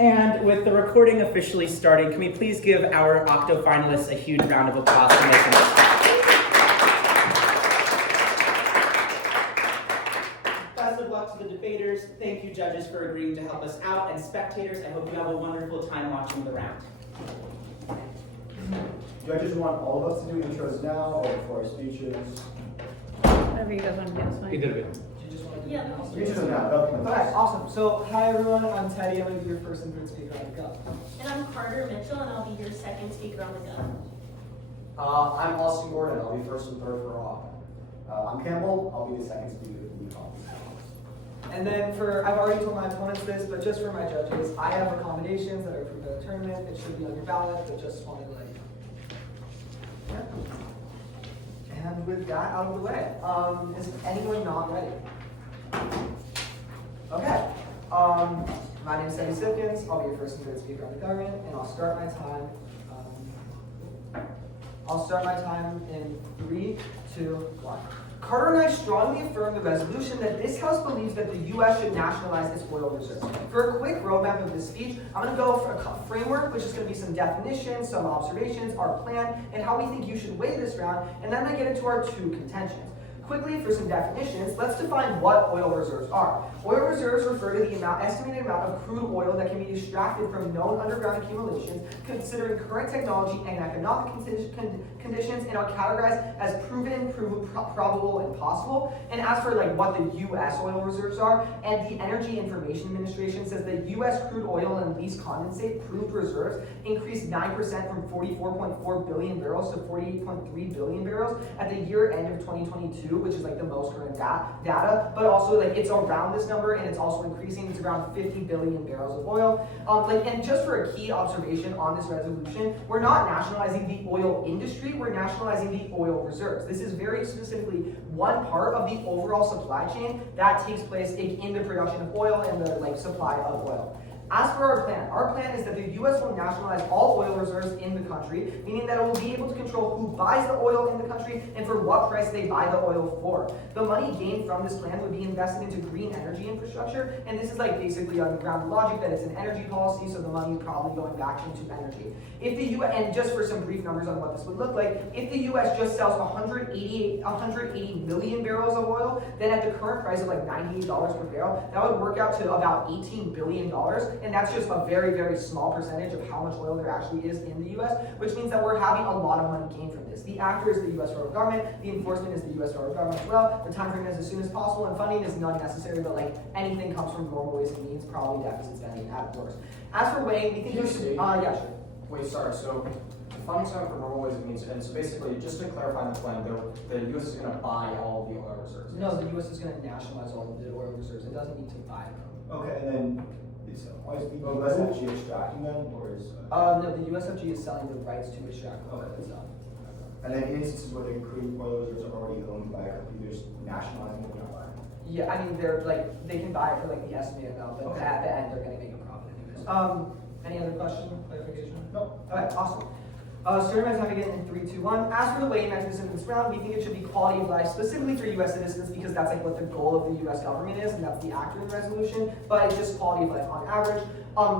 And with the recording officially starting, can we please give our Octofinalists a huge round of applause for making this happen? Best of luck to the debaters. Thank you, judges, for agreeing to help us out. And spectators, I hope you have a wonderful time watching the round. Judges want all of us to do intros now or before our speeches? Whatever you guys want to do is fine. Either way. Yeah. Speeches are now. Okay. Alright, awesome. So, hi everyone, I'm Teddy. I'm going to be your first and third speaker on the go. And I'm Carter Mitchell, and I'll be your second speaker on the go. I'm Austin Gordon. I'll be first and third for Raw. I'm Campbell. I'll be the second speaker for the call. And then I've already told my opponents this, but just for my judges, I have accommodations that are approved by the tournament. It should be on your ballot, but just wanted to let you know. Yeah. And with that out of the way, is anyone not ready? Okay. My name is Teddy Simpkins. I'll be your first and third speaker on the government, and I'll start my time. In 3, 2, 1. Carter and I strongly affirm the resolution that this House believes that the U.S. should nationalize its oil reserves. For a quick roadmap of this speech, I'm going to go for a framework, which is going to be some definitions, some observations, our plan, and how we think you should weigh this round, and then I get into our 2 contentions. Quickly, for some definitions, let's define what oil reserves are. Oil reserves refer to the estimated amount of crude oil that can be extracted from known underground accumulations, considering current technology and economic conditions, and are categorized as proven, probable, and possible. And as for what the U.S. oil reserves are, and the Energy Information Administration says that U.S. crude oil and least condensate proved reserves increased 9% from 44.4 billion barrels to 48.3 billion barrels at the year end of 2022. Which is the most current data, but also it's around this number, and it's also increasing. It's around 50 billion barrels of oil. And just for a key observation on this resolution, we're not nationalizing the oil industry, we're nationalizing the oil reserves. This is very specifically one part of the overall supply chain that takes place in the production of oil and the supply of oil. As for our plan is that the U.S. will nationalize all oil reserves in the country, meaning that it will be able to control who buys the oil in the country and for what price they buy the oil for. The money gained from this plan would be invested into green energy infrastructure, and this is basically on the ground logic that it's an energy policy, so the money is probably going back into energy. If the U.S. and just for some brief numbers on what this would look like, if the U.S. just sells 180 million barrels of oil, then at the current price of $98 per barrel, that would work out to about $18 billion. And that's just a very, very small percentage of how much oil there actually is in the U.S., which means that we're having a lot of money gained from this. The actor is the U.S. federal government, the enforcement is the U.S. federal government as well, the time frame is as soon as possible, and funding is not necessary, but anything comes from normal ways and means, probably deficit spending at worst. As for weighing, we think you should, yeah, sure. Wait, sorry. So the funding's coming from normal ways and means, and so basically, just to clarify the plan, the U.S. is going to buy all of the oil reserves. No, the U.S. is going to nationalize all of the oil reserves. It doesn't need to buy them. Okay, and then is the USFG extracting them, or is? No, the USFG is selling the rights to extract oil itself. And then in instances where the crude oil reserves are already owned by a company, they're just nationalizing it, not buying it. Yeah, I mean they can buy it for the estimated amount, but at the end they're going to make a profit anyways. Any other question, clarification? No. Alright, awesome. Starting my time again in 3, 2, 1. As for the weighing mechanism in this round, we think it should be quality of life, specifically for U.S. citizens, because that's what the goal of the U.S. government is, and that's the actor in the resolution, but it's just quality of life on average.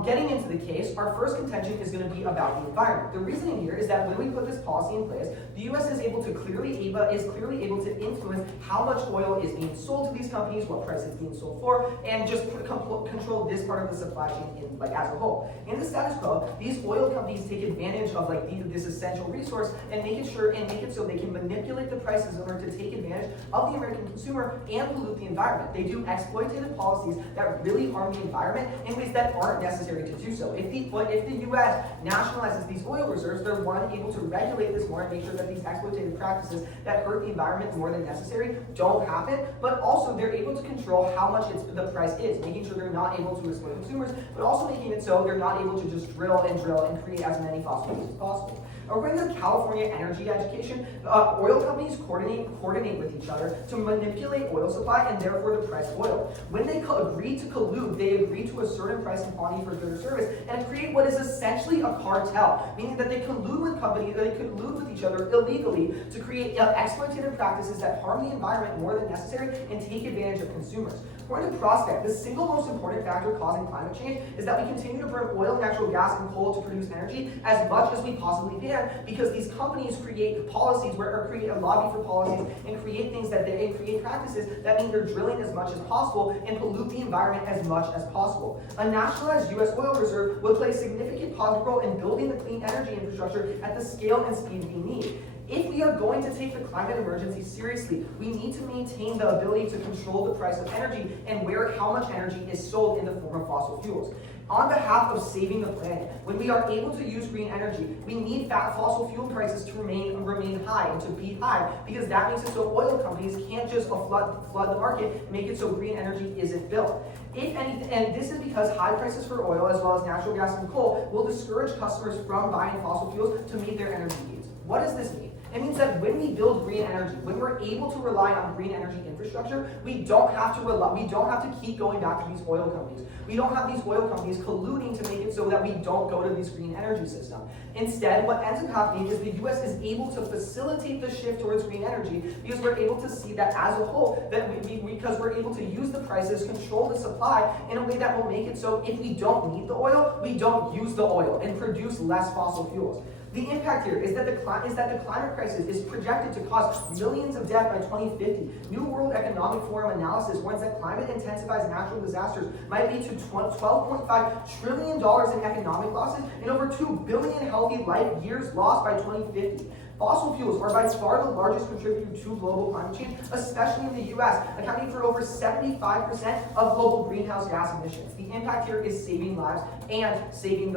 Getting into the case, our first contention is going to be about the environment. The reasoning here is that when we put this policy in place, the U.S. is clearly able to influence how much oil is being sold to these companies, what price it's being sold for, and just control this part of the supply chain as a whole. In the status quo, these oil companies take advantage of this essential resource and make it so they can manipulate the prices in order to take advantage of the American consumer and pollute the environment. They do exploitative policies that really harm the environment in ways that aren't necessary to do so. If the U.S. nationalizes these oil reserves, they're able to regulate this more and make sure that these exploitative practices that hurt the environment more than necessary don't happen, but also they're able to control how much the price is, making sure they're not able to exploit consumers, but also making it so they're not able to just drill and create as many fossil fuels as possible. According to California energy education, oil companies coordinate with each other to manipulate oil supply and therefore the price of oil. When they agree to collude, they agree to a certain price and quantity for goods or service and create what is essentially a cartel, meaning that they collude with companies, they collude with each other illegally to create exploitative practices that harm the environment more than necessary and take advantage of consumers. According to Prospect, the single most important factor causing climate change is that we continue to burn oil, natural gas, and coal to produce energy as much as we possibly can, because these companies create policies or create a lobby for policies and create things that they create practices that mean they're drilling as much as possible and pollute the environment as much as possible. A nationalized U.S. oil reserve would play a significant positive role in building the clean energy infrastructure at the scale and speed we need. If we are going to take the climate emergency seriously, we need to maintain the ability to control the price of energy and how much energy is sold in the form of fossil fuels. On behalf of saving the planet, when we are able to use green energy, we need fossil fuel prices to remain high and to be high, because that makes it so oil companies can't just flood the market, make it so green energy isn't built. If anything, and this is because high prices for oil as well as natural gas and coal will discourage customers from buying fossil fuels to meet their energy needs. What does this mean? It means that when we build green energy, when we're able to rely on green energy infrastructure, we don't have to keep going back to these oil companies. We don't have these oil companies colluding to make it so that we don't go to this green energy system. Instead, what ends up happening is the US is able to facilitate the shift towards green energy, because we're able to see that as a whole, because we're able to use the prices, control the supply in a way that will make it so if we don't need the oil, we don't use the oil and produce less fossil fuels. The impact here is that the climate crisis is projected to cause millions of deaths by 2050. New World Economic Forum analysis warns that climate intensifies natural disasters might lead to $12.5 trillion in economic losses and over 2 billion healthy life years lost by 2050. Fossil fuels are by far the largest contributor to global climate change, especially in the US, accounting for over 75% of global greenhouse gas emissions. The impact here is saving lives and saving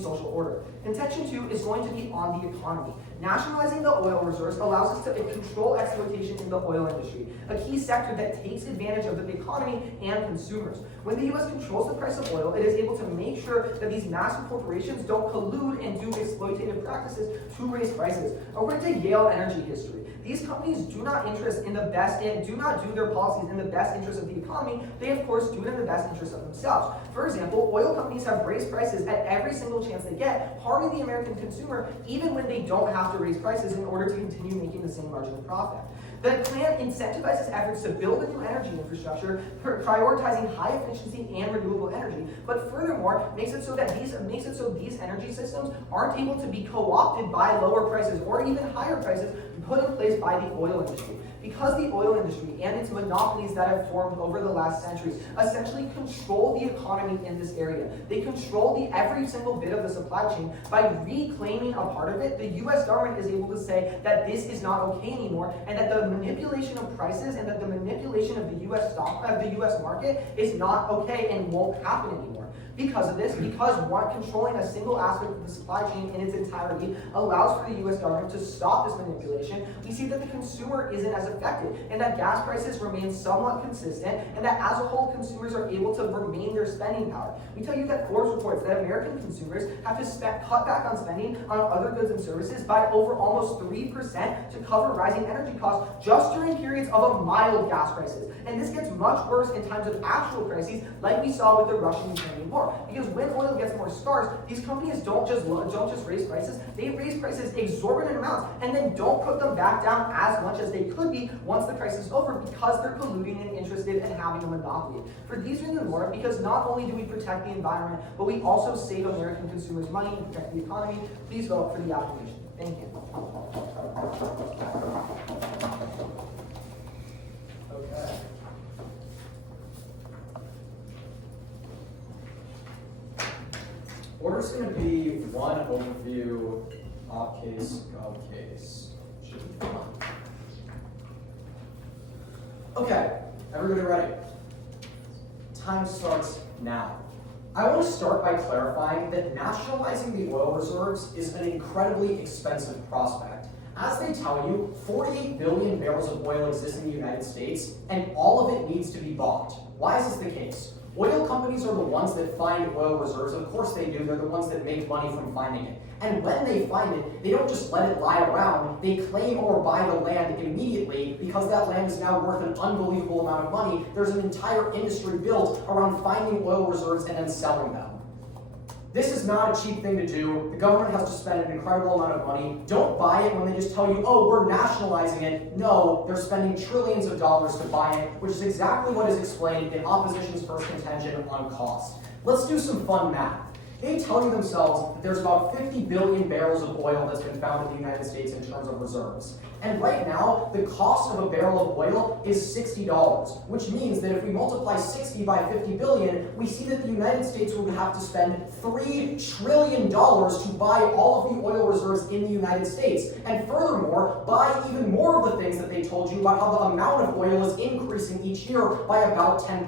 social order. Intention 2 is going to be on the economy. Nationalizing the oil reserves allows us to control exploitation in the oil industry, a key sector that takes advantage of the economy and consumers. When the US controls the price of oil, it is able to make sure that these massive corporations don't collude and do exploitative practices to raise prices. According to Yale Energy History, these companies do not do their policies in the best interest of the economy. They, of course, do it in the best interest of themselves. For example, oil companies have raised prices at every single chance they get, harming the American consumer, even when they don't have to raise prices in order to continue making the same marginal profit. The plan incentivizes efforts to build a new energy infrastructure, prioritizing high efficiency and renewable energy, but furthermore makes it so these energy systems aren't able to be co-opted by lower prices or even higher prices put in place by the oil industry. Because the oil industry and its monopolies that have formed over the last centuries essentially control the economy in this area. They control every single bit of the supply chain. By reclaiming a part of it, the US government is able to say that this is not okay anymore, and that the manipulation of prices and that the manipulation of the US market is not okay and won't happen anymore. Because of this, controlling a single aspect of the supply chain in its entirety allows for the US government to stop this manipulation, we see that the consumer isn't as affected, and that gas prices remain somewhat consistent, and that as a whole, consumers are able to remain their spending power. We tell you that Forbes reports that American consumers have to cut back on spending on other goods and services by over almost 3% to cover rising energy costs just during periods of mild gas prices. And this gets much worse in times of actual crises, like we saw with the Russian-Ukrainian war. Because when oil gets more scarce, these companies don't just raise prices, they raise prices exorbitant amounts and then don't put them back down as much as they could be once the crisis is over, because they're colluding and interested in having a monopoly. For these reasons and more, because not only do we protect the environment, but we also save American consumers money and protect the economy, please vote for the affirmation. Thank you. Okay. Order's going to be one overview, op case, gov case. Should be fun. Okay, everybody ready? Time starts now. I want to start by clarifying that nationalizing the oil reserves is an incredibly expensive prospect. As they tell you, 48 billion barrels of oil exist in the United States, and all of it needs to be bought. Why is this the case? Oil companies are the ones that find oil reserves. Of course they do. They're the ones that make money from finding it. And when they find it, they don't just let it lie around. They claim or buy the land immediately, because that land is now worth an unbelievable amount of money. There's an entire industry built around finding oil reserves and then selling them. This is not a cheap thing to do. The government has to spend an incredible amount of money. Don't buy it when they just tell you, oh, we're nationalizing it. No, they're spending trillions of dollars to buy it, which is exactly what is explained in opposition's first contention on cost. Let's do some fun math. They tell you themselves that there's about 50 billion barrels of oil that's been found in the United States in terms of reserves. And right now, the cost of a barrel of oil is $60, which means that if we multiply 60 by 50 billion, we see that the United States would have to spend $3 trillion to buy all of the oil reserves in the United States. And furthermore, buy even more of the things that they told you about how the amount of oil is increasing each year by about 10%.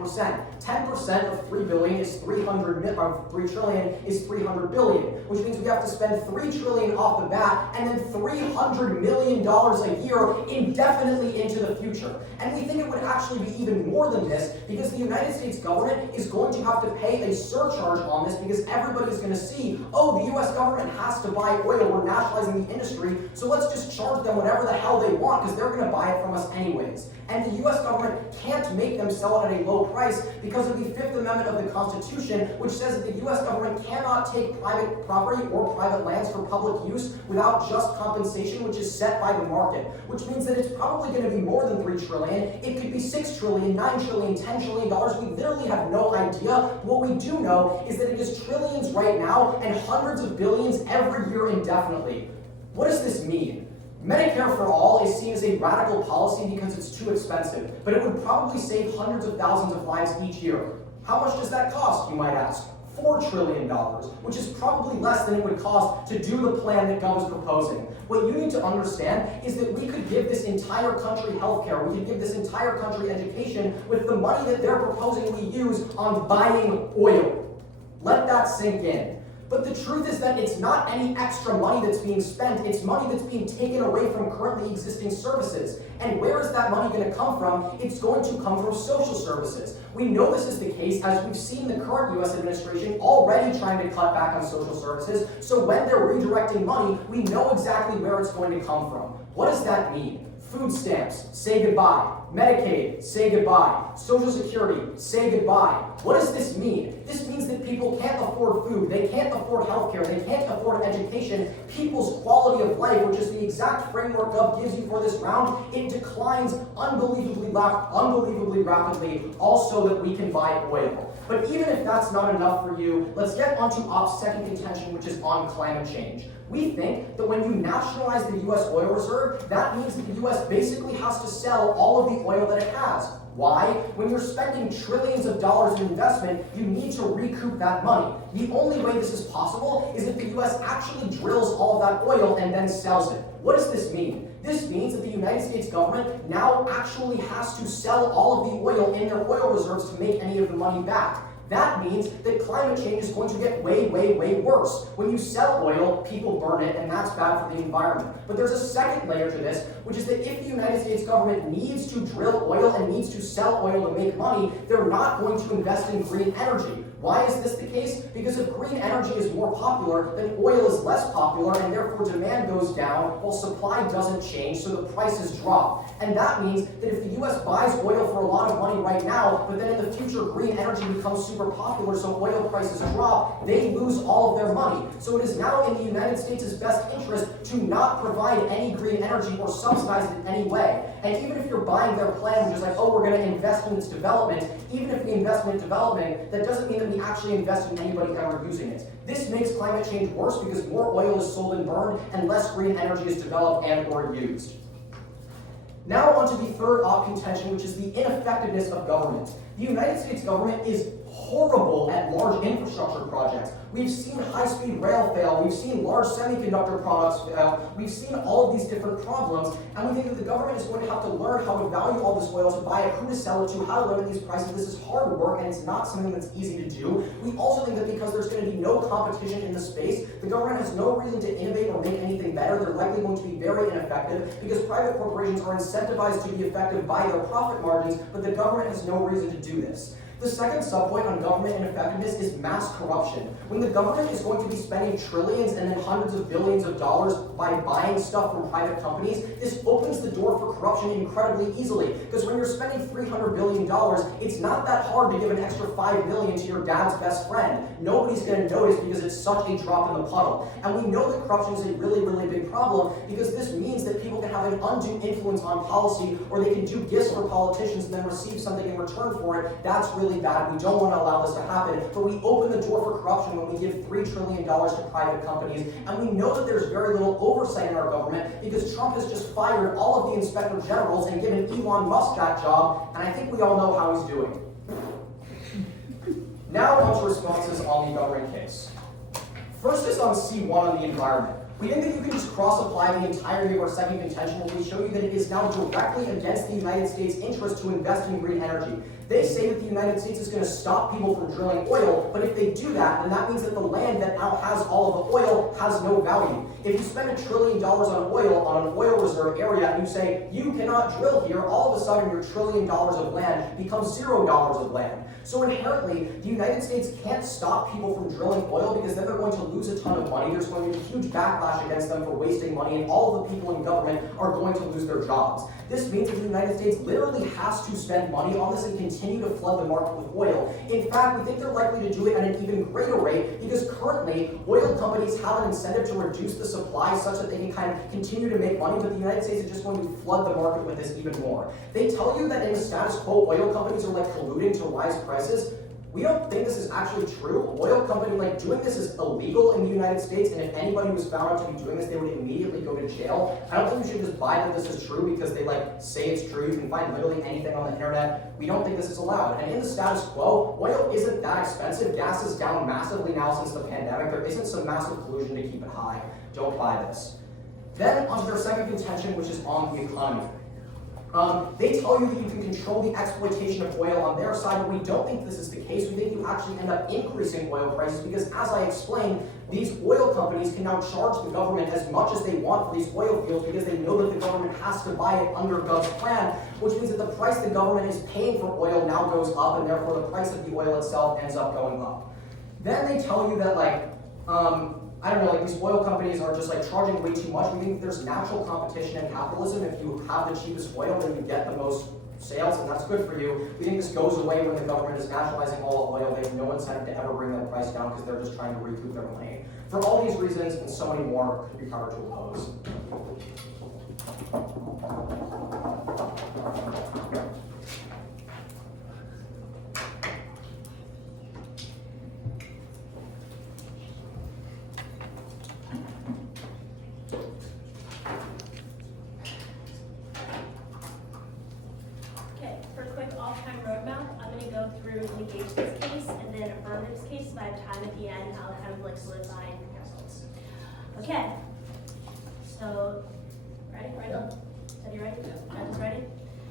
10% of 3 billion is 3 trillion is 300 billion, which means we have to spend 3 trillion off the bat and then $300 million a year indefinitely into the future. And we think it would actually be even more than this because the United States government is going to have to pay a surcharge on this because everybody's going to see, oh, the US government has to buy oil, we're nationalizing the industry, so let's just charge them whatever the hell they want because they're going to buy it from us anyways. And the US government can't make them sell it at a low price because of the Fifth Amendment of the Constitution, which says that the US government cannot take private property or private lands for public use without just compensation, which is set by the market, which means that it's probably going to be more than 3 trillion. It could be 6 trillion, 9 trillion, $10 trillion. We literally have no idea. What we do know is that it is trillions right now and hundreds of billions every year indefinitely. What does this mean? Medicare for all is seen as a radical policy because it's too expensive, but it would probably save hundreds of thousands of lives each year. How much does that cost, you might ask? $4 trillion, which is probably less than it would cost to do the plan that Gov is proposing. What you need to understand is that we could give this entire country healthcare, we could give this entire country education with the money that they're proposing we use on buying oil. Let that sink in. But the truth is that it's not any extra money that's being spent, it's money that's being taken away from currently existing services. And where is that money going to come from? It's going to come from social services. We know this is the case as we've seen the current US administration already trying to cut back on social services. So when they're redirecting money, we know exactly where it's going to come from. What does that mean? Food stamps, say goodbye. Medicaid, say goodbye. Social Security, say goodbye. What does this mean? This means that people can't afford food, they can't afford healthcare, they can't afford education. People's quality of life, which is the exact framework Gov gives you for this round, it declines unbelievably rapidly, all so that we can buy oil. But even if that's not enough for you, let's get onto Op's second contention, which is on climate change. We think that when you nationalize the US oil reserve, that means that the US basically has to sell all of the oil that it has. Why? When you're spending trillions of dollars in investment, you need to recoup that money. The only way this is possible is if the US actually drills all of that oil and then sells it. What does this mean? This means that the United States government now actually has to sell all of the oil in their oil reserves to make any of the money back. That means that climate change is going to get way worse. When you sell oil, people burn it, and that's bad for the environment. But there's a second layer to this, which is that if the United States government needs to drill oil and needs to sell oil to make money, they're not going to invest in green energy. Why is this the case? Because if green energy is more popular, then oil is less popular, and therefore demand goes down while supply doesn't change, so the prices drop. And that means that if the US buys oil for a lot of money right now, but then in the future green energy becomes super popular, so oil prices drop, they lose all of their money. So it is now in the United States' best interest to not provide any green energy or subsidize it in any way. And even if you're buying their plan, which is like, oh, we're going to invest in its development, even if we invest in its development, that doesn't mean that we actually invest in anybody ever using it. This makes climate change worse because more oil is sold and burned and less green energy is developed and or used. Now onto the third op contention, which is the ineffectiveness of government. The United States government is horrible at large infrastructure projects. We've seen high-speed rail fail, we've seen large semiconductor products fail, we've seen all of these different problems, and we think that the government is going to have to learn how to value all this oil, to buy it, who to sell it to, how to limit these prices. This is hard work, and it's not something that's easy to do. We also think that because there's going to be no competition in the space, the government has no reason to innovate or make anything better. They're likely going to be very ineffective because private corporations are incentivized to be effective by their profit margins, but the government has no reason to do this. The second subpoint on government ineffectiveness is mass corruption. When the government is going to be spending trillions and then hundreds of billions of dollars by buying stuff from private companies, this opens the door for corruption incredibly easily. Because when you're spending $300 billion, it's not that hard to give an extra $5 million to your dad's best friend. Nobody's going to notice because it's such a drop in the puddle. And we know that corruption is a really, really big problem because this means that people can have an undue influence on policy, or they can do gifts for politicians and then receive something in return for it. That's really bad. We don't want to allow this to happen, but we open the door for corruption when we give $3 trillion to private companies, and we know that there's very little oversight in our government because Trump has just fired all of the inspector generals and given Elon Musk that job, and I think we all know how he's doing. Now on to responses on the government case. First is on C1 on the environment. We think that you can just cross-apply the entirety of our second contention when we show you that it is now directly against the United States' interest to invest in green energy. They say that the United States is going to stop people from drilling oil, but if they do that, then that means that the land that now has all of the oil has no value. If you spend $1 trillion on oil, on an oil reserve area, and you say, you cannot drill here, all of a sudden your $1 trillion of land becomes $0 of land. So inherently, the United States can't stop people from drilling oil because then they're going to lose a ton of money. There's going to be a huge backlash against them for wasting money, and all of the people in government are going to lose their jobs. This means that the United States literally has to spend money on this and continue to flood the market with oil. In fact, we think they're likely to do it at an even greater rate because currently, oil companies have an incentive to reduce the supply such that they can kind of continue to make money, but the United States is just going to flood the market with this even more. They tell you that in the status quo, oil companies are like colluding to rise prices. We don't think this is actually true. Oil company, doing this is illegal in the United States, and if anybody was found out to be doing this, they would immediately go to jail. I don't think you should just buy that this is true because they say it's true. You can find literally anything on the internet. We don't think this is allowed. And in the status quo, oil isn't that expensive. Gas is down massively now since the pandemic. There isn't some massive collusion to keep it high. Don't buy this. Then onto their second contention, which is on the economy. They tell you that you can control the exploitation of oil on their side, but we don't think this is the case. We think you actually end up increasing oil prices because, as I explained, these oil companies can now charge the government as much as they want for these oil fields because they know that the government has to buy it under Gov's plan, which means that the price the government is paying for oil now goes up, and therefore the price of the oil itself ends up going up. Then they tell you that, these oil companies are just charging way too much. We think there's natural competition in capitalism. If you have the cheapest oil, then you get the most sales, and that's good for you. We think this goes away when the government is nationalizing all oil. They have no incentive to ever bring that price down because they're just trying to recoup their money. For all these reasons and so many more, could be covered to oppose. Through negate this case and then affirm this case. If I have time at the end, I'll kind of solidify the results. Okay. So, ready? Are you ready? Judges ready?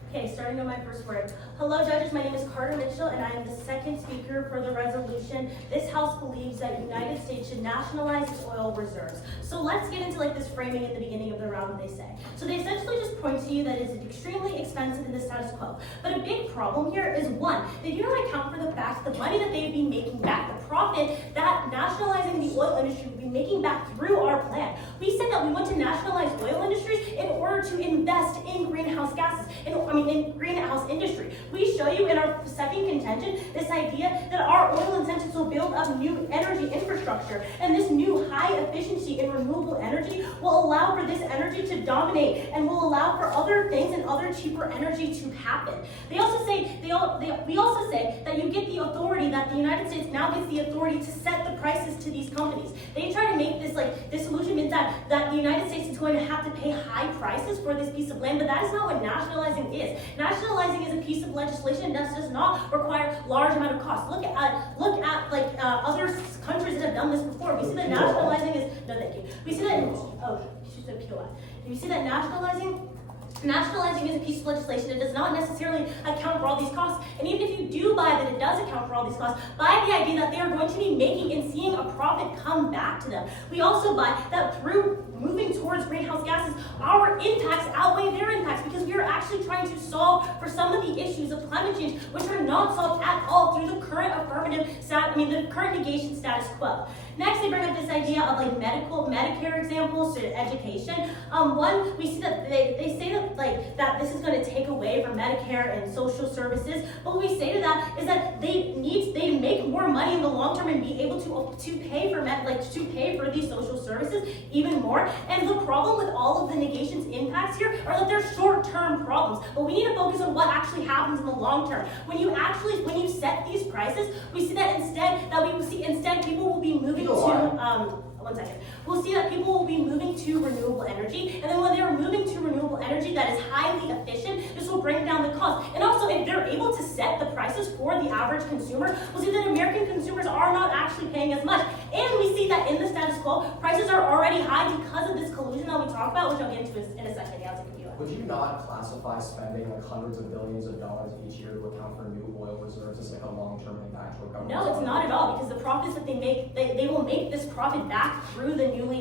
Okay, starting on my first word. Hello, judges. My name is Carter Mitchell, and I am the second speaker for the resolution. This House believes that the United States should nationalize its oil reserves. So let's get into this framing at the beginning of the round that they say. So they essentially just point to you that it's extremely expensive in the status quo. But a big problem here is one, they do not account for the fact the money that they would be making back, the profit that nationalizing the oil industry would be making back through our plan. We said that we want to nationalize oil industries in order to invest in greenhouse gases, in greenhouse industry. We show you in our second contention this idea that our oil incentives will build up new energy infrastructure, and this new high efficiency in renewable energy will allow for this energy to dominate and will allow for other things and other cheaper energy to happen. They also say, we also say that you get the authority, that the United States now gets the authority to set the prices to these companies. They try to make this this solution means that the United States is going to have to pay high prices for this piece of land, but that is not what nationalizing is. Nationalizing is a piece of legislation that does not require large amount of cost. Look at other countries that have done this before. We see that nationalizing is, no thank you. We see that, she said POI. You see that nationalizing Nationalizing is a piece of legislation that does not necessarily account for all these costs. And even if you do buy that it does account for all these costs, buy the idea that they are going to be making and seeing a profit come back to them. We also buy that through moving towards greenhouse gases, our impacts outweigh their impacts because we are actually trying to solve for some of the issues of climate change, which are not solved at all through the current the current negation status quo. Next, they bring up this idea of like Medicare examples to education. One, we see that they say that this is going to take away from Medicare and social services. But what we say to that is that they make more money in the long term and be able to pay for these social services even more. And the problem with all of the negation's impacts here are that they're short-term problems. But we need to focus on what actually happens in the long term. When you set these prices, we see that instead people will be moving to one second. We'll see that people will be moving to renewable energy, and then when they're moving to renewable energy that is highly efficient, this will bring down the cost. And also, if they're able to set the prices for the average consumer, we'll see that American consumers are not actually paying as much. And we see that in the status quo, prices are already high because of this collusion that we talked about, which I'll get into in a second. Yeah, I'll take a few. Would you not classify spending like hundreds of billions of dollars each year to account for new oil reserves as like a long-term impact to a government? No, it's not at all, because the profits that they make, they will make this profit back through the new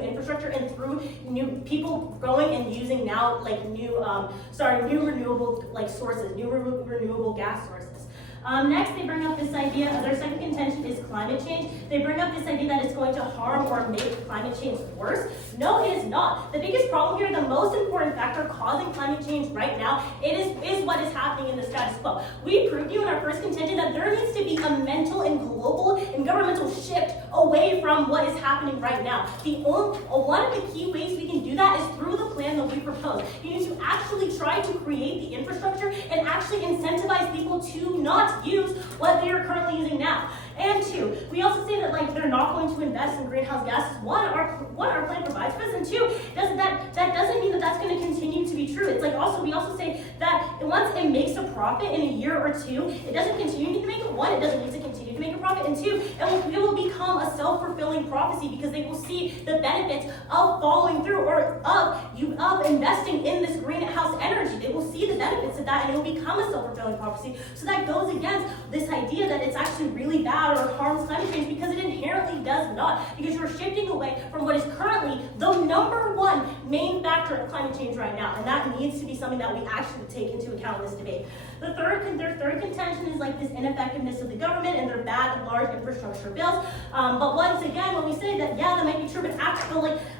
infrastructure and through new people growing and using now like new renewable sources, new renewable gas sources. Next, they bring up this idea, their second contention is climate change. They bring up this idea that it's going to harm or make climate change worse. No, it is not. The biggest problem here, the most important factor causing climate change right now, is what is happening in the status quo. We proved you in our first contention that there needs to be a mental and global and governmental shift away from what is happening right now. One of the key ways we can do that is through the plan that we propose. You need to actually try to create the infrastructure and actually incentivize people to not use what they are currently using now. And two, we also say that they're not going to invest in greenhouse gases. One, our plan provides for this, and two, that doesn't mean that that's going to continue to be true. It's we also say that once it makes a profit in a year or two, it doesn't continue to make it. One, it doesn't need to continue to make a profit, and two, it will become a self-fulfilling prophecy because they will see the benefits of following through or of investing in this greenhouse energy. They will see the benefits of that, and it will become a self-fulfilling prophecy. So that goes against this idea that it's actually really bad or harms climate change, because it inherently does not, because you're shifting away from what is currently the number one main factor of climate change right now, and that needs to be something that we actually take into account in this debate. Their third contention is this ineffectiveness of the government and their bad large infrastructure bills. But once again, when we say that, yeah, that might be true, but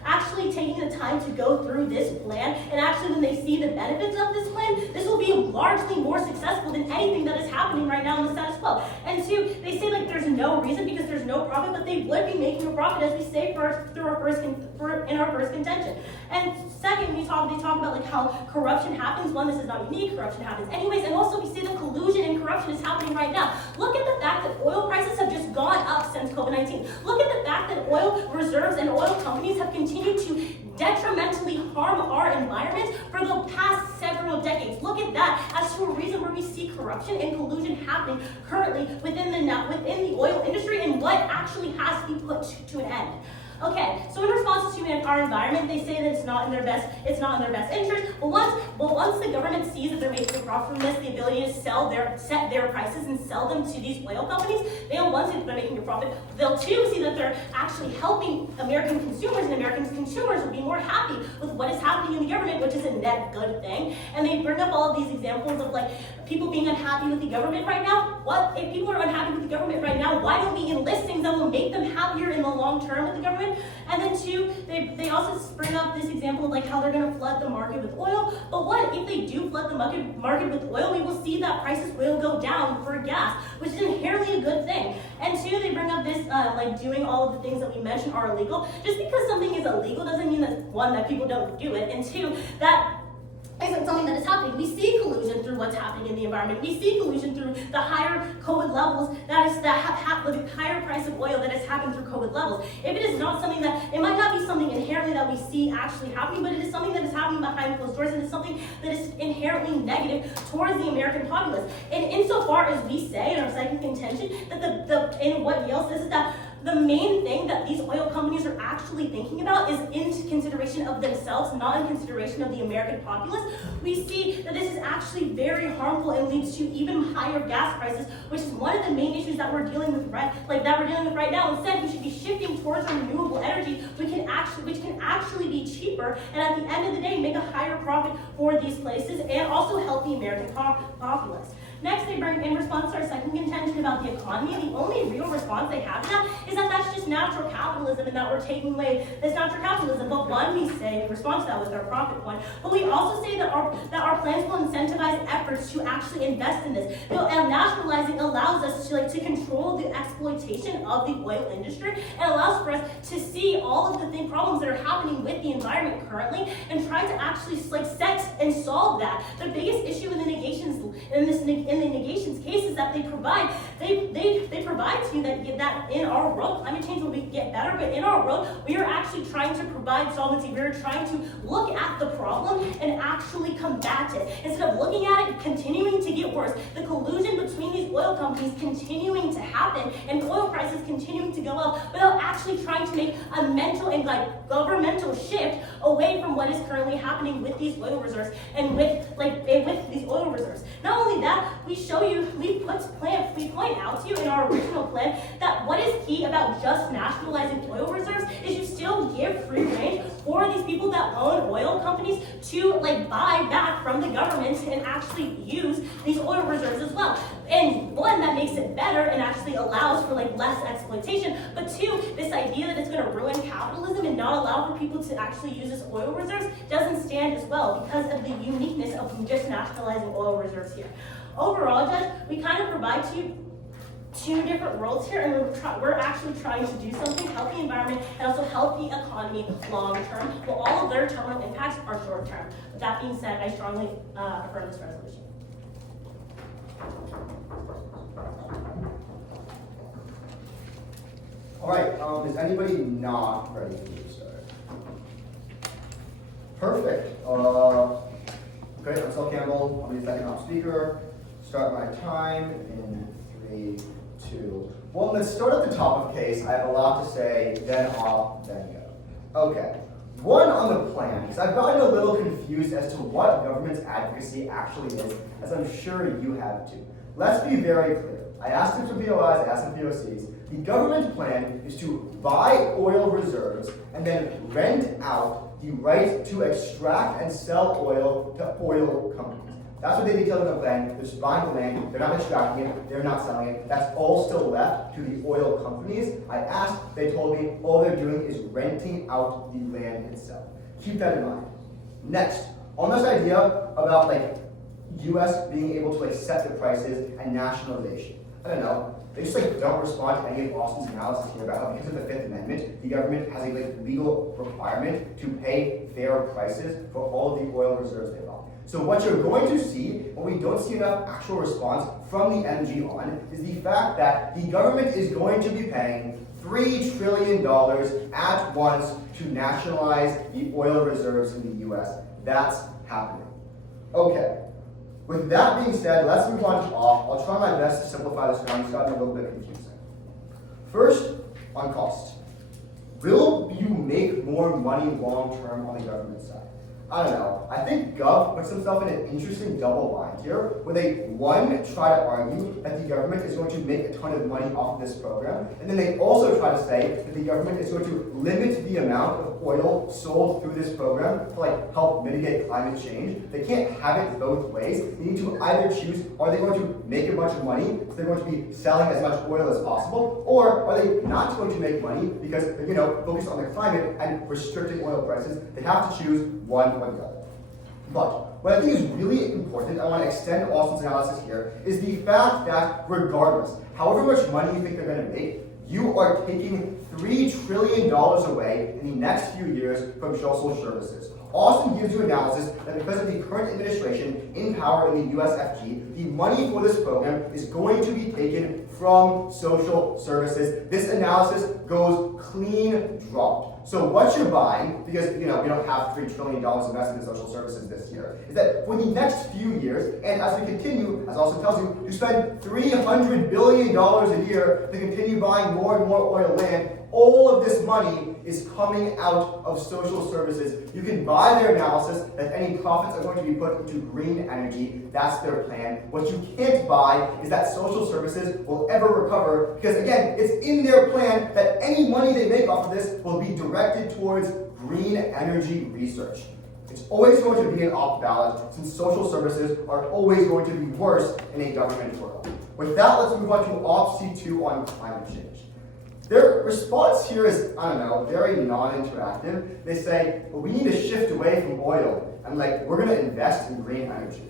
actually taking the time to go through this plan, and actually when they see the benefits of this plan, this will be largely more successful than anything that is happening right now in the status quo. And two, they say there's no reason because there's no profit, but they would be making a profit, as we say in our first contention. And second, they talk about how corruption happens. One, this is not unique, corruption happens anyways, and also we see the collusion and corruption is happening right now. Look at the fact that oil prices have just gone up since COVID-19. Look at the fact that oil reserves and oil companies have continued to detrimentally harm our environment for the past several decades. Look at that as to a reason where we see corruption and collusion happening currently within the oil industry, and what actually has to be put to an end. Okay, so in response to our environment, they say that it's not in their best interest. But once the government sees that they're making a profit from this, the ability to set their prices and sell them to these oil companies, they'll see that they're making a profit. They'll too see that they're actually helping American consumers, and American consumers will be more happy with what is happening in the government, which is a net good thing. And they bring up all of these examples of people being unhappy with the government right now. What if people are unhappy with the government right now? Why don't we enlist things that will make them happier in the long term with the government? And then two, they also bring up this example of how they're going to flood the market with oil. But what if they do flood the market with oil? We will see that prices will go down for gas, which is inherently a good thing. And two, they bring up this doing all of the things that we mentioned are illegal. Just because something is illegal doesn't mean that one, that people don't do it, and two, that isn't something that is happening. We see collusion through what's happening in the environment. We see collusion through the higher COVID levels, the higher price of oil that has happened through COVID levels. If it is not something it might not be something inherently that we see actually happening, but it is something that is happening behind closed doors, and it's something that is inherently negative towards the American populace. And insofar as we say in our second contention that what Yale says is that the main thing that these oil companies are actually thinking about is in consideration of themselves, not in consideration of the American populace. We see that this is actually very harmful and leads to even higher gas prices, which is one of the main issues that we're dealing with right now. Instead, we should be shifting towards renewable energy, which can actually be cheaper, and at the end of the day, make a higher profit for these places and also help the American populace. Next, they bring in response to our second contention about the economy. The only real response they have to that is that that's just natural capitalism and that we're taking away this natural capitalism. But one, we say, in response to that was our profit one, but we also say that our plans will incentivize efforts to actually invest in this. Nationalizing allows us to control the exploitation of the oil industry and allows for us to see all of the problems that are happening with the environment currently and try to actually set and solve that. The biggest issue in the negations case is that they provide to you that in our world climate change will get better, but in our world we are actually trying to provide solvency. We are trying to look at the problem and actually combat it instead of looking at it continuing to get worse. The collusion between these oil companies continuing to happen and oil prices continuing to go up without actually trying to make a mental and governmental shift away from what is currently happening with these oil reserves and with these oil reserves. Not only that, we point out to you in our original plan that what is key about just nationalizing oil reserves is you still give free range for these people that own oil companies to buy back from the government and actually use these oil reserves as well. And one, that makes it better and actually allows for less exploitation. But two, this idea that it's going to ruin capitalism and not allow for people to actually use this oil reserves doesn't stand as well because of the uniqueness of just nationalizing oil reserves here. Overall, Judge, we kind of provide to you two different worlds here, and we're actually trying to do something, help the environment, and also help the economy long term, while all of their terminal impacts are short term. With that being said, I strongly affirm this resolution. All right, is anybody not ready for this? Perfect. Great, I'm Sal Campbell. I'm the second off speaker. Start my time in 3, 2, 1. Let's start at the top of the case. I have a lot to say, then off, then go. Okay. One on the plan, because I've gotten a little confused as to what government's advocacy actually is, as I'm sure you have too. Let's be very clear. I asked them for BOIs, I asked them for POCs. The government plan is to buy oil reserves and then rent out the right to extract and sell oil to oil companies. That's what they detailed in the plan. They're just buying the land, they're not extracting it, they're not selling it. That's all still left to the oil companies. I asked, they told me all they're doing is renting out the land itself. Keep that in mind. Next, on this idea about US being able to set the prices and nationalization. I don't know. They just don't respond to any of Austin's analysis here about how because of the Fifth Amendment, the government has a legal requirement to pay fair prices for all of the oil reserves they bought. So what you're going to see, when we don't see enough actual response from the MG on, is the fact that the government is going to be paying $3 trillion at once to nationalize the oil reserves in the US. That's happening. Okay. With that being said, let's move on to off. I'll try my best to simplify this down. It's gotten a little bit confusing. First, on cost. Will you make more money long term on the government side? I don't know. I think Gov puts himself in an interesting double bind here, where they, one, try to argue that the government is going to make a ton of money off of this program, and then they also try to say that the government is going to limit the amount of oil sold through this program to help mitigate climate change. They can't have it both ways. They need to either choose, are they going to make a bunch of money, so they're going to be selling as much oil as possible, or are they not going to make money because they're, focused on the climate and restricting oil prices. They have to choose one or the other. But what I think is really important, I want to extend Austin's analysis here, is the fact that regardless, however much money you think they're going to make, you are taking $3 trillion away in the next few years from social services. Austin gives you analysis that because of the current administration in power in the USFG, the money for this program is going to be taken from social services. This analysis goes clean dropped. So what you're buying, because we don't have $3 trillion invested in social services this year, is that for the next few years, and as we continue, as also tells you, to spend $300 billion a year to continue buying more and more oil land, all of this money is coming out of social services. You can buy their analysis that any profits are going to be put into green energy. That's their plan. What you can't buy is that social services will ever recover, because again, it's in their plan that any money they make off of this will be directed towards green energy research. It's always going to be an off balance, since social services are always going to be worse in a government world. With that, let's move on to Op C2 on climate change. Their response here is, very non-interactive. They say, well, we need to shift away from oil, and we're gonna invest in green energy.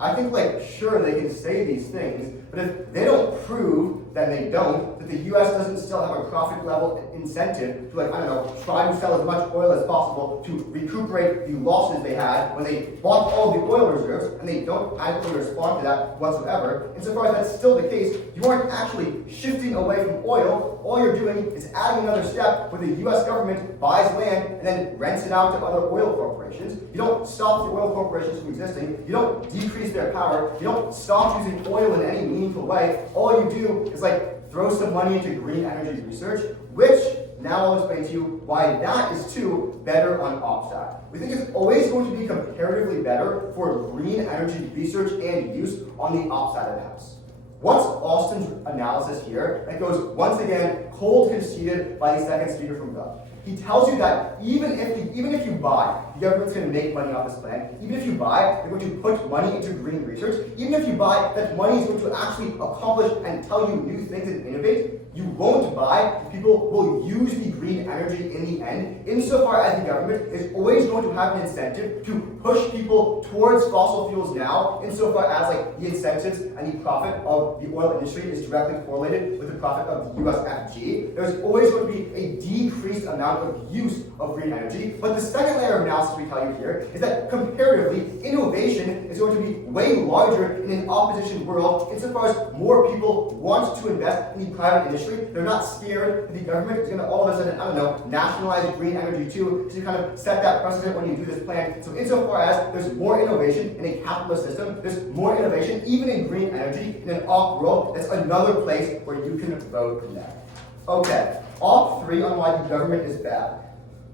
I think sure, they can say these things, but if they don't prove, then they don't, that the US doesn't still have a profit level incentive to try to sell as much oil as possible to recuperate the losses they had when they bought all the oil reserves, and they don't adequately respond to that whatsoever. Insofar as that's still the case, you aren't actually shifting away from oil. All you're doing is adding another step where the US government buys land and then rents it out to other oil corporations. You don't stop the oil corporations from existing. You don't decrease their power. You don't stop using oil in any meaningful way. All you do is throw some money into green energy research, which now I'll explain to you why that is too better on OPSAT. We think it's always going to be comparatively better for green energy research and use on the OPSAT of the House. What's Austin's analysis here? That goes, once again, cold conceded by the second speaker from Gov. He tells you that even if you buy, the government's going to make money off this plan. Even if you buy, they're going to put money into green research. Even if you buy, that money is going to actually accomplish and tell you new things and innovate. You won't buy. People will use the green energy in the end, insofar as the government is always going to have an incentive to push people towards fossil fuels now, insofar as the incentives and the profit of the oil industry is directly correlated with the profit of the USFG. There's always going to be a decreased amount of use of green energy. But the second layer of analysis we tell you here is that comparatively, innovation is going to be way larger in an opposition world, insofar as more people want to invest in the private industry. They're not scared that the government is going to all of a sudden, nationalize green energy too, to kind of set that precedent when you do this plan. So insofar as there's more innovation in a capitalist system, there's more innovation even in green energy in an op world, that's another place where you can vote from there. Okay, Op 3 on why the government is bad.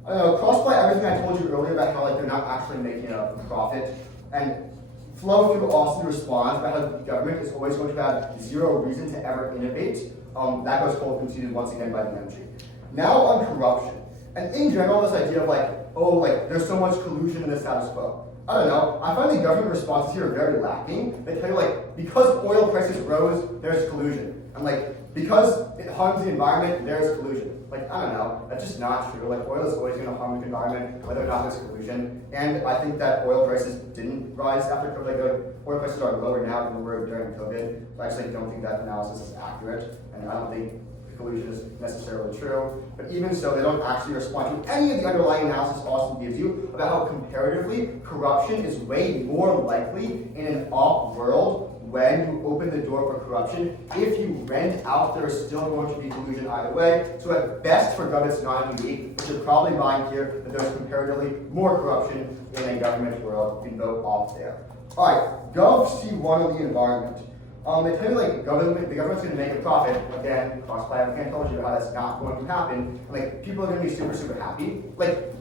Cross by everything I told you earlier about how they're not actually making a profit, and flow through Austin's response about how the government is always going to have zero reason to ever innovate. That goes cold conceded once again by the MG. Now on corruption. And in general, this idea of there's so much collusion in the status quo. I don't know. I find the government responses here are very lacking. They tell you because oil prices rose, there's collusion. And because it harms the environment, there's collusion. I don't know. That's just not true. Oil is always going to harm the environment, whether or not there's collusion. And I think that oil prices didn't rise after COVID. Oil prices are lower now than they were during COVID. So I actually don't think that analysis is accurate. And I don't think collusion is necessarily true. But even so, they don't actually respond to any of the underlying analysis Austin gives you about how comparatively corruption is way more likely in an op world when you open the door for corruption. If you rent out, there's still going to be collusion either way. So at best for governments not unique, but you're probably buying here that there's comparatively more corruption in a government world. You can vote off there. All right, Gov C1 on the environment. They tell you the government's going to make a profit. Again, cross-play, I can't tell you how that's not going to happen. People are going to be super, super happy.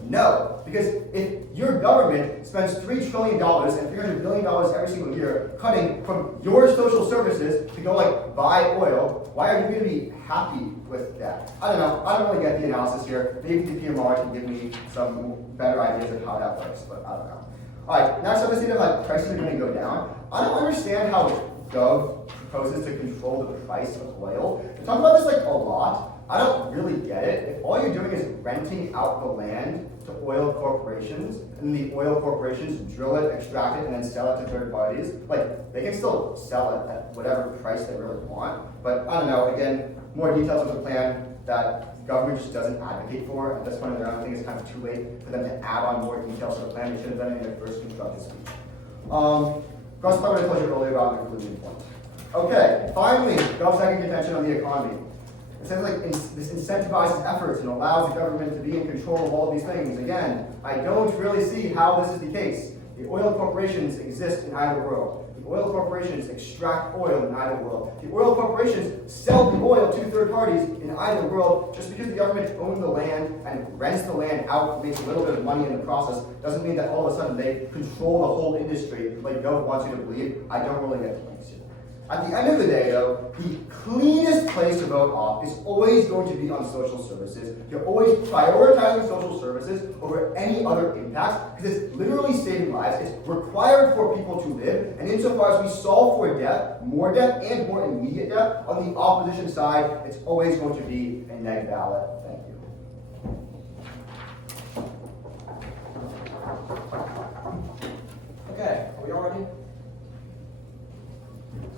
No, because if your government spends $3 trillion and $300 billion every single year cutting from your social services to go buy oil, why are you going to be happy with that? I don't know. I don't really get the analysis here. Maybe the PMR can give me some better ideas of how that works, but I don't know. All right, next up is that prices are going to go down. I don't understand how Gov proposes to control the price of oil. They talk about this a lot. I don't really get it. If all you're doing is renting out the land to oil corporations, and the oil corporations drill it, extract it, and then sell it to third parties, they can still sell it at whatever price they really want. But I don't know, again, more details of the plan that government just doesn't advocate for. At this point in their own, I think it's kind of too late for them to add on more details to the plan. They should have done it in their first constructed speech. Cross part I told you earlier about the conclusion point. Okay, finally, Gov's second contention on the economy. It says like this incentivizes efforts and allows the government to be in control of all of these things. Again, I don't really see how this is the case. The oil corporations exist in either world. The oil corporations extract oil in either world. The oil corporations sell the oil to third parties in either world. Just because the government owns the land and rents the land out, makes a little bit of money in the process, doesn't mean that all of a sudden they control the whole industry like Gov wants you to believe. I don't really get the links here. At the end of the day, though, the cleanest place to vote off is always going to be on social services. You're always prioritizing social services over any other impacts because it's literally saving lives. It's required for people to live. And insofar as we solve for death, and more immediate death, on the opposition side, it's always going to be a neg ballot. Thank you. Okay, are we all ready?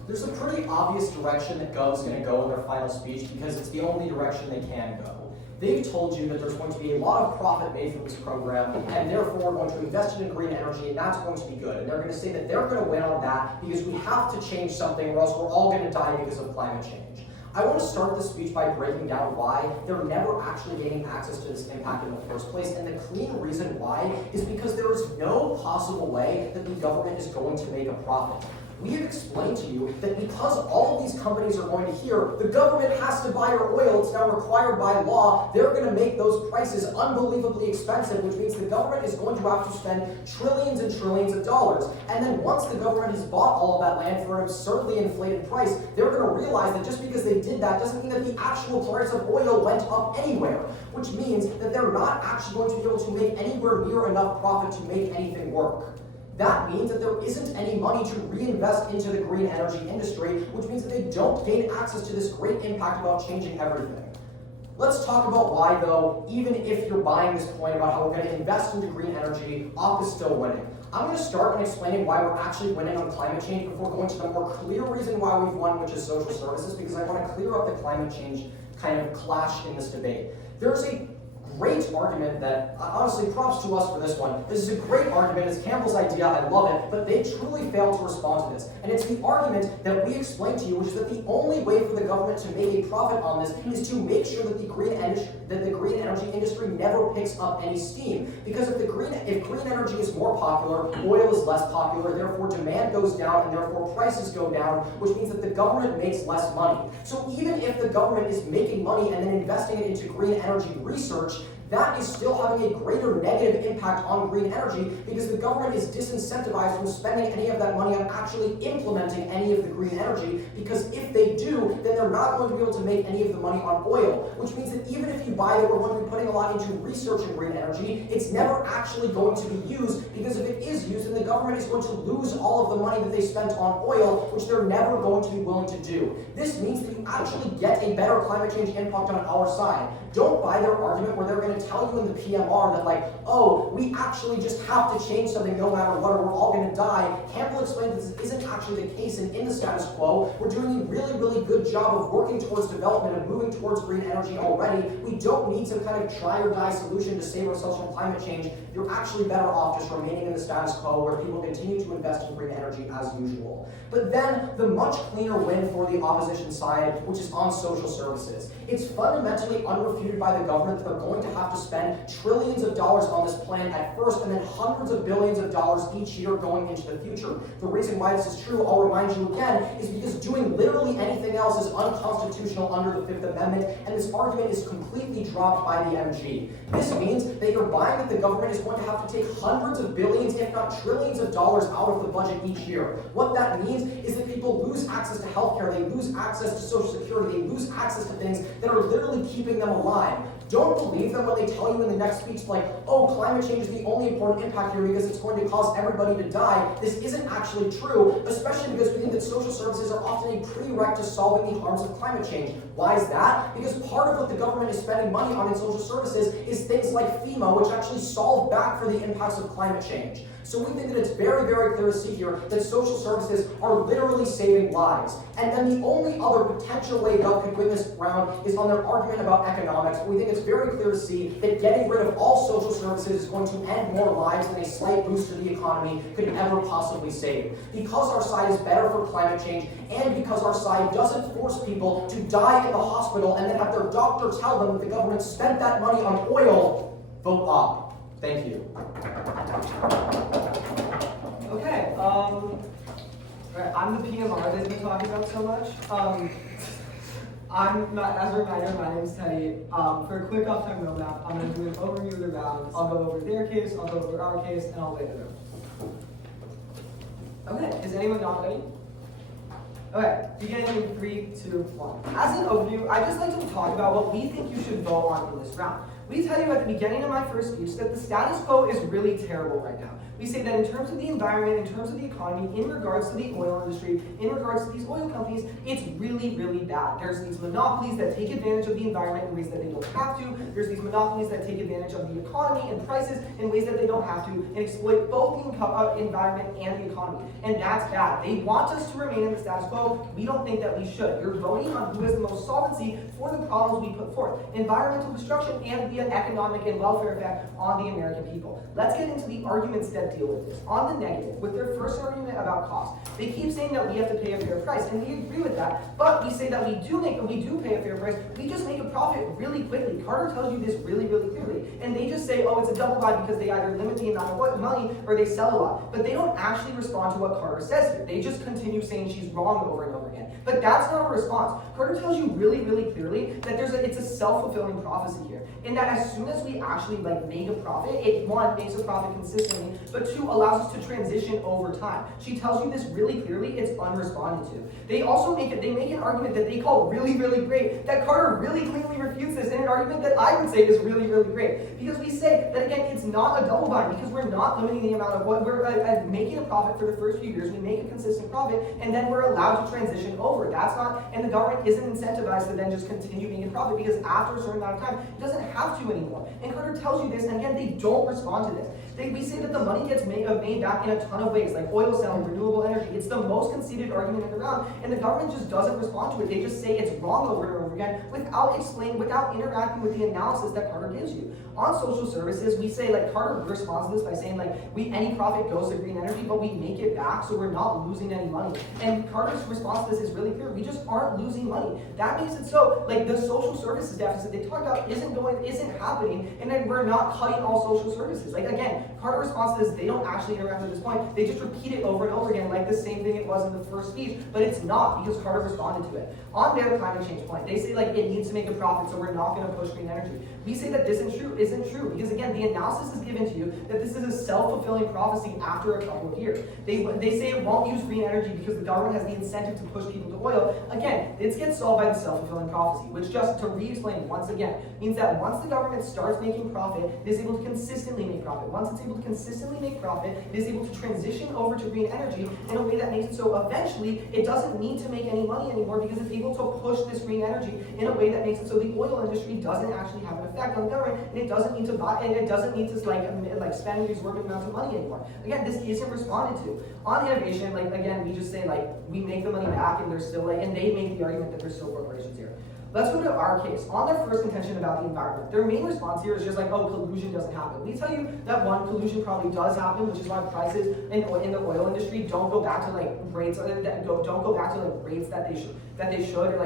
There's a pretty obvious direction that Gov's going to go in their final speech because it's the only direction they can go. They've told you that there's going to be a lot of profit made from this program, and therefore we're going to invest it in green energy, and that's going to be good. And they're going to say that they're going to win on that because we have to change something or else we're all going to die because of climate change. I want to start this speech by breaking down why they're never actually gaining access to this impact in the first place, and the clean reason why is because there is no possible way that the government is going to make a profit. We have explained to you that because all of these companies are going to hear the government has to buy our oil, it's now required by law, they're going to make those prices unbelievably expensive, which means the government is going to have to spend trillions and trillions of dollars. And then once the government has bought all of that land for an absurdly inflated price, they're going to realize that just because they did that doesn't mean that the actual price of oil went up anywhere, which means that they're not actually going to be able to make anywhere near enough profit to make anything work. That means that there isn't any money to reinvest into the green energy industry, which means that they don't gain access to this great impact about changing everything. Let's talk about why, though, even if you're buying this point about how we're going to invest into green energy, OP is still winning. I'm going to start by explaining why we're actually winning on climate change before going to the more clear reason why we've won, which is social services, because I want to clear up the climate change kind of clash in this debate. There's a great argument that, honestly, props to us for this one. This is a great argument. It's Campbell's idea. I love it. But they truly failed to respond to this. And it's the argument that we explained to you, which is that the only way for the government to make a profit on this is to make sure that the green energy industry never picks up any steam. Because if green energy is more popular, oil is less popular, therefore demand goes down, and therefore prices go down, which means that the government makes less money. So even if the government is making money and then investing it into green energy research, that is still having a greater negative impact on green energy because the government is disincentivized from spending any of that money on actually implementing any of the green energy, because if they do, then they're not going to be able to make any of the money on oil, which means that even if you buy that we're going to be putting a lot into research in green energy, it's never actually going to be used, because if it is used, then the government is going to lose all of the money that they spent on oil, which they're never going to be willing to do. This means that you actually get a better climate change impact on our side. Don't buy their argument where they're going to tell you in the PMR that, like, oh, we actually just have to change something no matter what, or we're all going to die. Campbell explained that this isn't actually the case, and in the status quo, we're doing a really, really good job of working towards development and moving towards green energy already. We don't need some kind of try or die solution to save ourselves from climate change. You're actually better off just remaining in the status quo where people continue to invest in green energy as usual. But then the much cleaner win for the opposition side, which is on social services. It's fundamentally unrefuted by the government that they're going to have to spend trillions of dollars on this plan at first, and then hundreds of billions of dollars each year going into the future. The reason why this is true, I'll remind you again, is because doing literally anything else is unconstitutional under the Fifth Amendment, and this argument is completely dropped by the MG. This means that you're buying that the government is going to have to take hundreds of billions, if not trillions of dollars out of the budget each year. What that means is that people lose access to healthcare, they lose access to Social Security, they lose access to things that are literally keeping them alive. Don't believe them when they tell you in the next speech, like, oh, climate change is the only important impact here because it's going to cause everybody to die. This isn't actually true, especially because we think that social services are often a prereq to solving the harms of climate change. Why is that? Because part of what the government is spending money on in social services is things like FEMA, which actually solve back for the impacts of climate change. So we think that it's very, very clear to see here that social services are literally saving lives. And then the only other potential way Doug could win this round is on their argument about economics. We think it's very clear to see that getting rid of all social services is going to end more lives than a slight boost to the economy could ever possibly save. Because our side is better for climate change, and because our side doesn't force people to die in the hospital and then have their doctor tell them that the government spent that money on oil, vote up. Thank you. Okay, right, I'm the PMR that we've been talking about so much. As a reminder, my name is Teddy. For a quick off-time roadmap, I'm going to do an overview of the round. I'll go over their case, I'll go over our case, and I'll weigh it out. Okay, is anyone not ready? Okay, beginning in 3, 2, 1. As an overview, I'd just like to talk about what we think you should vote on in this round. We tell you at the beginning of my first speech that the status quo is really terrible right now. We say that in terms of the environment, in terms of the economy, in regards to the oil industry, in regards to these oil companies, it's really, really bad. There's these monopolies that take advantage of the environment in ways that they don't have to. There's these monopolies that take advantage of the economy and prices in ways that they don't have to, and exploit both the environment and the economy. And that's bad. They want us to remain in the status quo. We don't think that we should. You're voting on who has the most solvency for the problems we put forth. Environmental destruction and the economic and welfare effect on the American people. Let's get into the arguments that deal with this. On the negative, with their first argument about cost, they keep saying that we have to pay a fair price, and we agree with that, but we say that we do pay a fair price, we just make a profit really quickly. Carter tells you this really, really clearly, and they just say, oh, it's a double buy because they either limit the amount of money or they sell a lot, but they don't actually respond to what Carter says here. They just continue saying she's wrong over and over again. But that's not a response. Carter tells you really, really clearly that it's a self-fulfilling prophecy here, in that as soon as we actually make a profit, it, one, makes a profit consistently, but two, allows us to transition over time. She tells you this really clearly, it's unresponded to. They also make an argument that they call really, really great, that Carter really clearly refutes this in an argument that I would say is really, really great. Because we say that, again, it's not a double bind, because we're not limiting the amount of what we're making a profit for the first few years, we make a consistent profit, and then we're allowed to transition over. That's not, and the government isn't incentivized to then just continue making a profit, because after a certain amount of time, it doesn't have to anymore. And Carter tells you this, and again, they don't respond to this. We say that the money gets made back in a ton of ways, like oil selling, renewable energy. It's the most conceited argument in the round, and the government just doesn't respond to it. They just say it's wrong over and over again without interacting with the analysis that Carter gives you. On social services, we say, Carter responds to this by saying, any profit goes to green energy, but we make it back, so we're not losing any money. And Carter's response to this is really clear. We just aren't losing money. That makes it so, the social services deficit they talk about isn't happening, and then we're not cutting all social services. Again, Carter responds to this, they don't actually interact at this point. They just repeat it over and over again, like the same thing it was in the first speech, but it's not, because Carter responded to it. On their climate change point, they say, it needs to make a profit, so we're not going to push green energy. We say that this isn't true, because again, the analysis is given to you that this is a self-fulfilling prophecy after a couple of years. They say it won't use green energy because the government has the incentive to push people to oil. Again, it gets solved by the self-fulfilling prophecy, which, just to re-explain once again, means that once the government starts making profit, it is able to consistently make profit. Once it's able to consistently make profit, it is able to transition over to green energy in a way that makes it so eventually it doesn't need to make any money anymore, because it's able to push this green energy in a way that makes it so the oil industry doesn't actually have an effect on the government, and it doesn't need to buy, and it doesn't need to spend exorbitant amounts of money anymore. Again, this isn't responded to. On innovation, again, we just say we make the money back, and there's still and they make the argument that there's still corporations here. Let's go to our case. On their first contention about the environment, their main response here is just oh, collusion doesn't happen. We tell you that one, collusion probably does happen, which is why prices in the oil industry don't go back to rates that don't go back to rates that they should or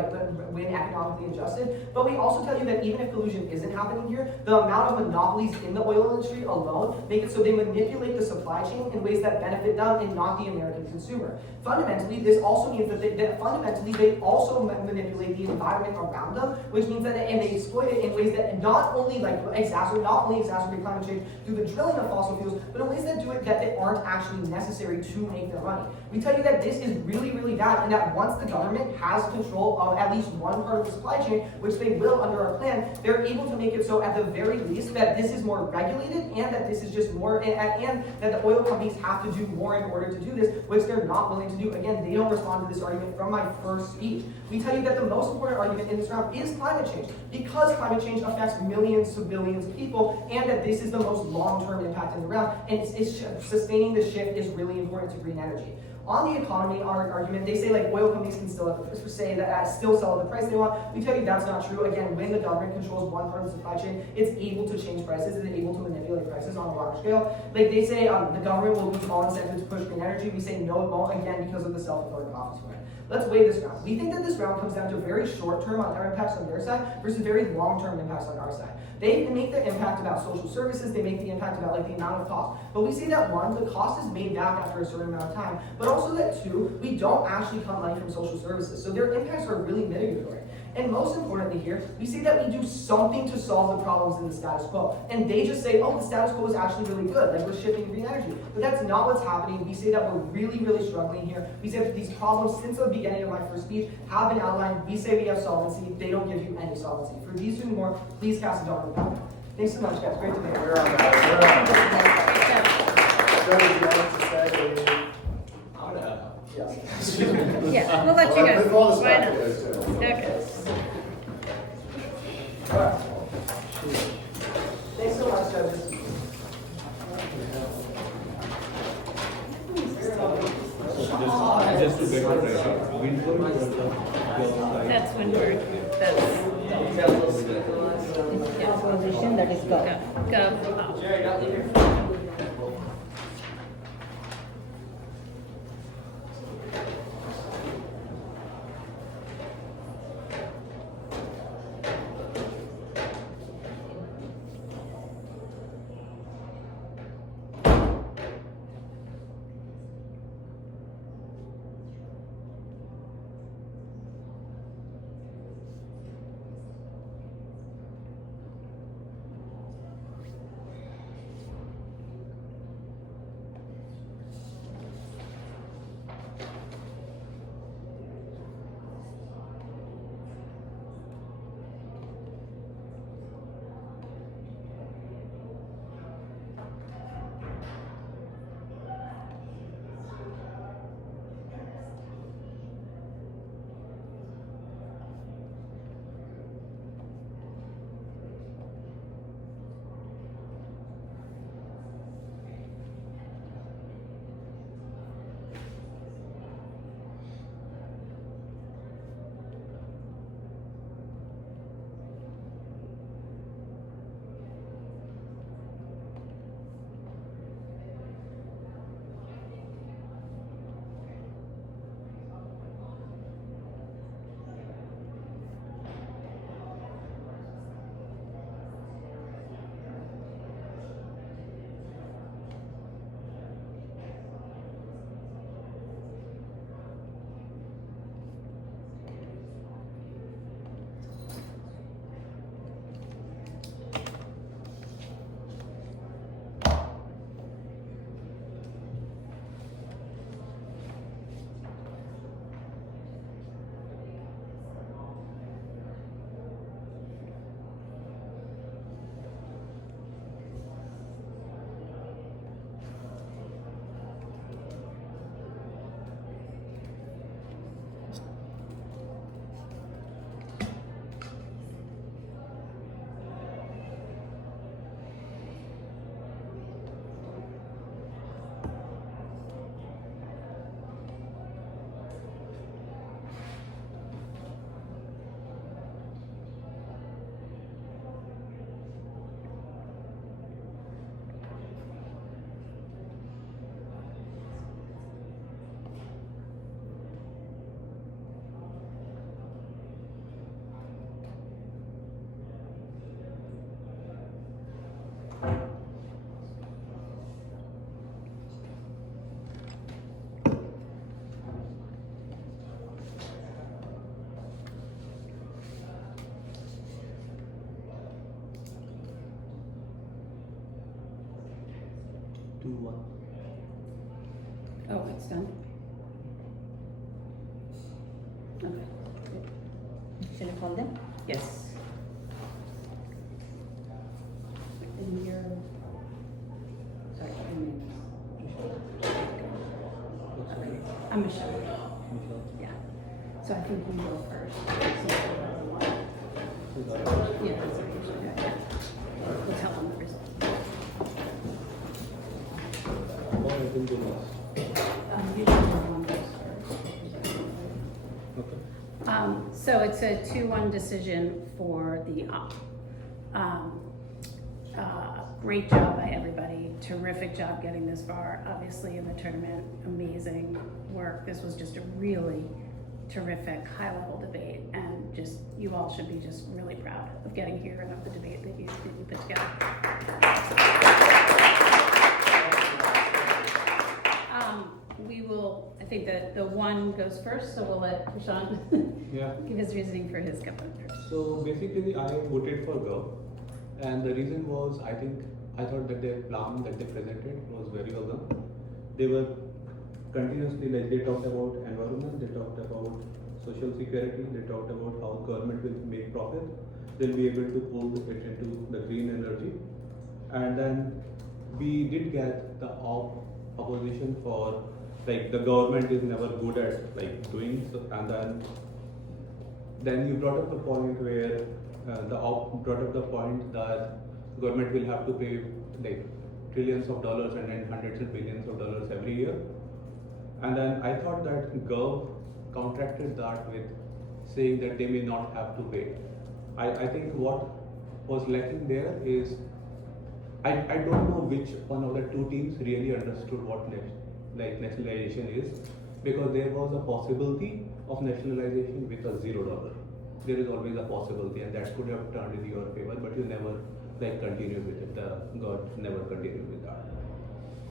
when economically adjusted. But we also tell you that even if collusion isn't happening here, the amount of monopolies in the oil industry alone make it so they manipulate the supply chain in ways that benefit them and not the American consumer. Fundamentally, this also means that they also manipulate the environment around them, which means that they exploit it in ways that not only exacerbate climate change through the drilling of fossil fuels, but in ways that they aren't actually necessary to make their money. We tell you that this is really, really bad, and that once the government has control of at least one part of the supply chain, which they will under our plan, they're able to make it so at the very least that this is more regulated, and that this is just more, and that the oil companies have to do more in order to do this, which they're not willing to do. Again, they don't respond to this argument from my first speech. We tell you that the most important argument in this this round is climate change, because climate change affects millions to billions of people, and that this is the most long-term impact in the round, and sustaining the shift is really important to green energy. On the economy argument, they say like oil companies can still say that still sell at the price they want. We tell you that's not true. Again, when the government controls one part of the supply chain, it's able to change prices and able to manipulate prices on a large scale. Like they say, the government will lose all incentive to push green energy. We say no, it won't, again, because of the self-fulfilling prophecy. Let's weigh this round. We think that this round comes down to very short-term on their impacts on their side versus very long-term impacts on our side. They make the impact about social services, they make the impact about like the amount of cost. But we see that one, the cost is made back after a certain amount of time, but also that two, we don't actually cut money from social services. So their impacts are really mitigatory. And most importantly here, we see that we do something to solve the problems in the status quo. And they just say, oh, the status quo is actually really good, like we're shifting green energy. But that's not what's happening. We say that we're really, really struggling here. We say that these problems, since the beginning of my first speech, have been outlined. We say we have solvency. They don't give you any solvency. For these and more, please cast a dot on the ballot. Thanks so much, guys. Great to be here. We're on that. We're on. So, do you want to say? I'm gonna. Yeah. Yeah, we'll let you guys. With all the Why not? spectators too. Okay. All right. Thanks so much, judges. Just to make it Windward was That's Windward. That's Position that is go. go. Jerry, don't leave your phone. do what? Oh, it's done? Okay. Should I call them? Yes. And you're, sorry, your name is? Okay. I'm Michelle. Michelle? Yeah. So I think we go first. Yeah, that's what we should do. We'll tell them the result. Or I think they lost. Usually the one goes first. Okay. So it's a 2-1 decision for the op. Great job by everybody. Terrific job getting this far. Obviously in the tournament, amazing work. This was just a really terrific high-level debate, and just you all should be just really proud of getting here and of the debate that you put together. We will, I think that the one goes first, so we'll let Prashant Yeah. give his reasoning for his couple first. So basically, I voted for Gov, and the reason was I thought that their plan that they presented was very well done. They were continuously, like, they talked about environment, they talked about social security, they talked about how government will make profit, they'll be able to pull it into the green energy, and then we did get the opposition for, like, the government is never good at, like, doing so, and then you brought up the point where brought up the point that government will have to pay, like, trillions of dollars and then hundreds of billions of dollars every year. And then I thought that Gov contracted that with saying that they may not have to pay. I think what was lacking there is, I don't know which one of the two teams really understood what nationalization is, because there was a possibility of nationalization with a $0. There is always a possibility, and that could have turned in your favor, but you never continue with it. God never continued with that.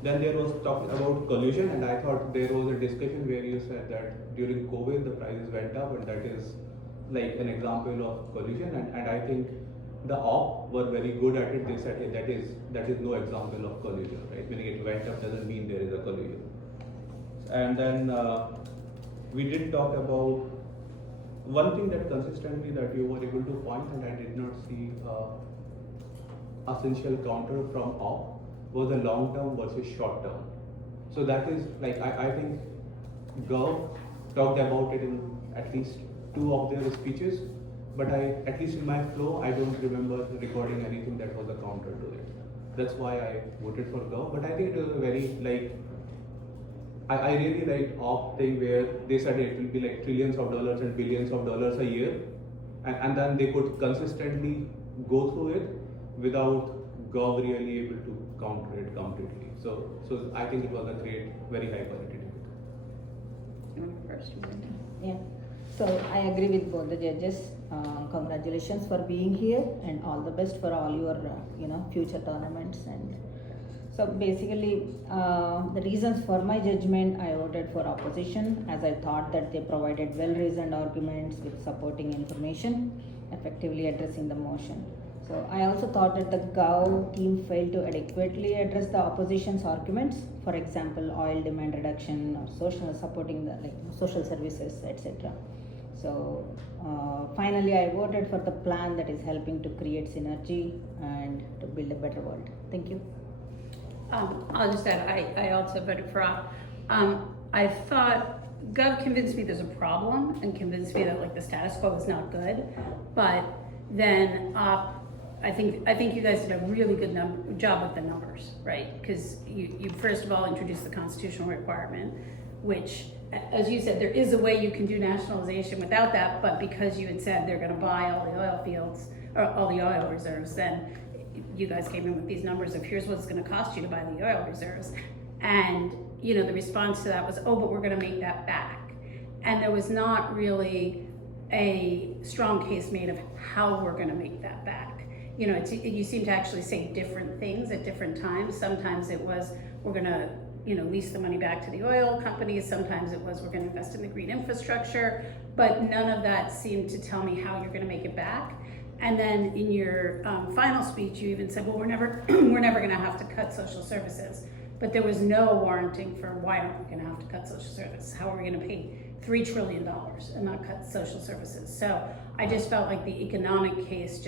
Then there was talk about collusion, and I thought there was a discussion where you said that during COVID the prices went up, and that is like an example of collusion. And I think the op were very good at it. They said, hey, that is no example of collusion, right? When it went up doesn't mean there is a collusion. And then we did talk about one thing that consistently that you were able to point, and I did not see essential counter from op, was the long term versus short term. So that is, like, I think Gov talked about it in at least 2 of their speeches, but at least in my flow, I don't remember recording anything that was a counter to it. That's why I voted for Gov, but I think it was a very, like, I really liked op thing where they said it will be like trillions of dollars and billions of dollars a year, and then they could consistently go through it without Gov really able to counter it completely. So I think it was a great, very high quality debate. You want to go first? Yeah. So I agree with both the judges. Congratulations for being here, and all the best for all your future tournaments. And so basically, the reasons for my judgment, I voted for opposition, as I thought that they provided well-reasoned arguments with supporting information, effectively addressing the motion. So I also thought that the Gov team failed to adequately address the opposition's arguments. For example, oil demand reduction or supporting the social services, etc. So finally, I voted for the plan that is helping to create synergy and to build a better world. Thank you. I'll just add, I also voted for op. I thought Gov convinced me there's a problem and convinced me that, like, the status quo is not good, but then op, I think you guys did a really good job with the numbers, right? Because you first of all introduced the constitutional requirement, which, as you said, there is a way you can do nationalization without that, but because you had said they're going to buy all the oil fields or all the oil reserves, then you guys came in with these numbers of here's what it's going to cost you to buy the oil reserves, and the response to that was, oh, but we're going to make that back, and there was not really a strong case made of how we're going to make that back. You seem to actually say different things at different times. Sometimes it was, we're going to, lease the money back to the oil companies. Sometimes it was, we're going to invest in the green infrastructure. But none of that seemed to tell me how you're going to make it back. And then in your final speech, you even said, well, we're never going to have to cut social services. But there was no warranting for why aren't we going to have to cut social services? How are we going to pay $3 trillion and not cut social services? So I just felt like the economic case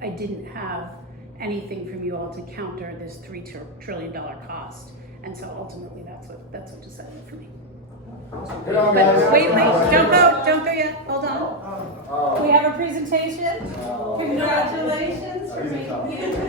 I didn't have anything from you all to counter this $3 trillion cost. And so ultimately that's what decided for me. Good on, guys. But wait, don't go yet, hold on. Oh. We have a presentation. Oh. Congratulations for These are tough. making it.